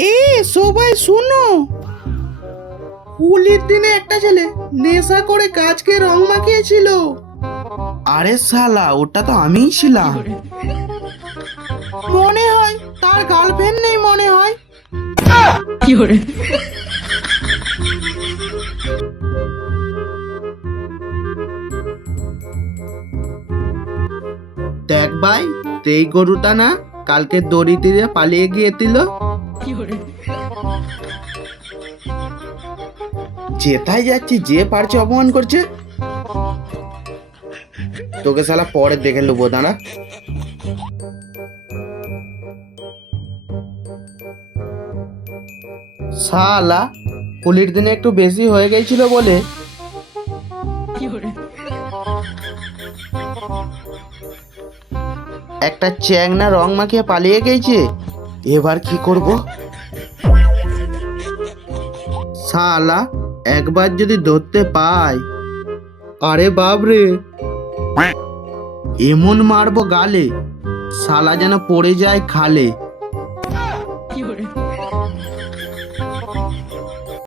এ সবাই শুনো, হোলির দিনে একটা ছেলে নেশা করে গাছকে রং মাখিয়েছিল। আরে শালা, ওটা তো আমিই ছিলাম। মনে হয় তার গার্লফ্রেন্ড নেই মনে হয়। দেখ ভাই, এই গরুটা না কালকে দড়ি দিয়ে পালিয়ে গিয়েছিল। যেথায় যাচ্ছি যে পারছে অপমান করছে। তোকে শালা পরে দেখে নেবো, দাঁড়া। শালা হোলির দিনে একটু বেশি হয়ে গেছিল বলে একটা চ্যাংনা রং মাখিয়ে পালিয়ে গেছে। এবার কি করব? শালা একবার যদি ধরতে পাই, আরে বাবরে, এমন মারবো গালে শালা যেন পড়ে যায় খালে।